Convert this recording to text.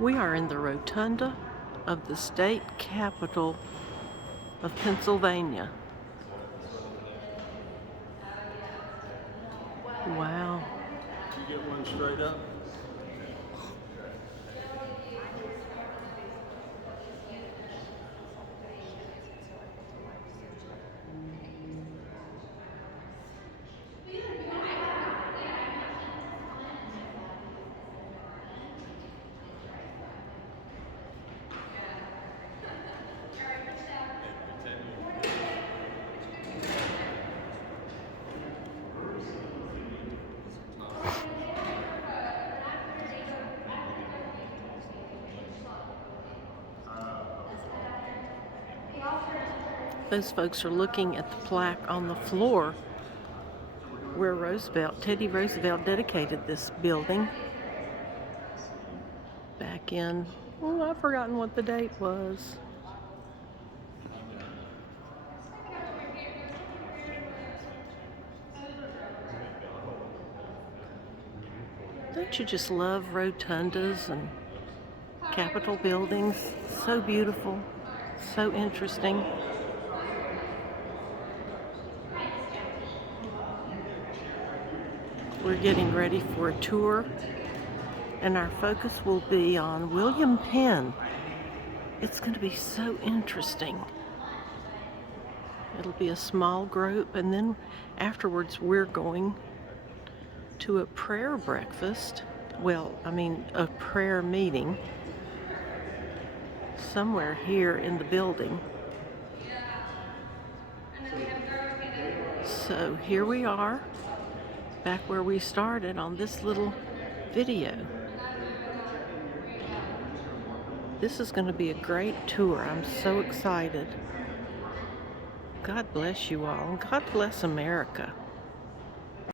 We are in the rotunda of the state capitol of Pennsylvania. Wow. You get one straight up? Those folks are looking at the plaque on the floor where Teddy Roosevelt dedicated this building back in, I've forgotten what the date was. Don't you just love rotundas and Capitol buildings? So beautiful, so interesting. We're getting ready for a tour, and our focus will be on William Penn. It's going to be so interesting. It'll be a small group, and then afterwards we're going to a prayer breakfast. A prayer meeting somewhere here in the building. So here we are, back where we started on this little video. This is going to be a great tour. I'm so excited. God bless you all, and God bless America.